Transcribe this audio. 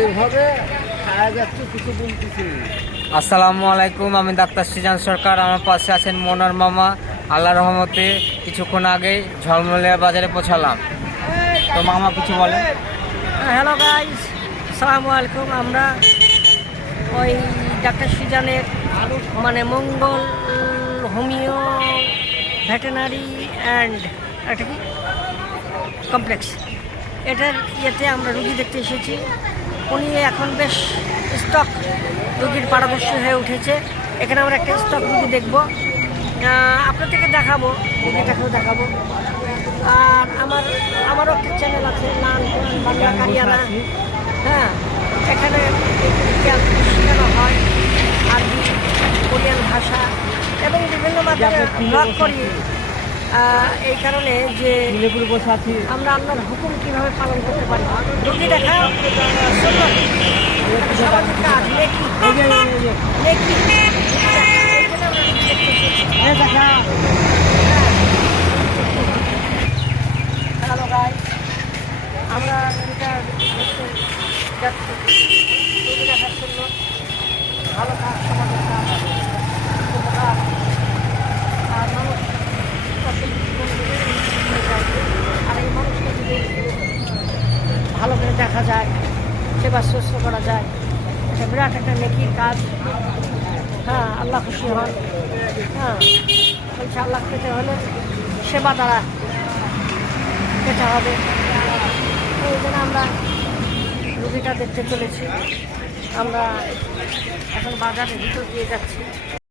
এভাবে খাওয়া যাচ্ছে কিছু বলতেছি। আসসালামু আলাইকুম, আমি ডাক্তার সৃজন সরকার। আমার পাশে আছেন মনার মামা। আল্লাহ রহমতে কিছুক্ষণ আগেই ঝলমলিয়া বাজারে পৌঁছালাম। তো মামা কিছু বলেন। হ্যালো গাইস, আসসালামু আলাইকুম। আমরা ওই ডাক্তার সৃজনের মানে মঙ্গল হোমিও ভেটেনারি অ্যান্ড একটা কি কমপ্লেক্স, এটার ইয়েতে আমরা রুগী দেখতে এসেছি। উনি এখন বেশ স্টক রুগীর পারদর্শী হয়ে উঠেছে। এখানে আমরা একটা স্টক রুগী দেখবো, আপনাদেরকে দেখাবো, রুগীটাকেও দেখাবো। আর আমারও একটা চ্যানেল আছে, নান বাংলা কারিয়ানা। হ্যাঁ, এখানে শেখানো হয় আরবি, কোরিয়ান ভাষা এবং বিভিন্ন মাধ্যমে ব্লগ করি। এই কারণে যে আমরা আপনার হুকুম কীভাবে পালন করতে পারি, রুগী দেখা সামাজিক কাজ লেখি হ্যালো গাইস, আমরা রুগীটা দেখতে যাচ্ছি। রুগী দেখার জন্য ভালো কাজ, সমাজের কাজ, উপকার। আর মানুষ আর এই মানুষকে যদি ভালো করে দেখা যায়, সেবা শুশ্রূষা করা যায়, এটা বিরাট একটা নেকির কাজ। হ্যাঁ, আল্লাহ খুশি হন। হ্যাঁ, বলছে আল্লাহ পেতে হলে সেবা দ্বারা পেতে হবে। এই জন্য আমরা রুগীটা দেখতে চলেছি। আমরা এখন বাজারের ভিতর দিয়ে যাচ্ছি।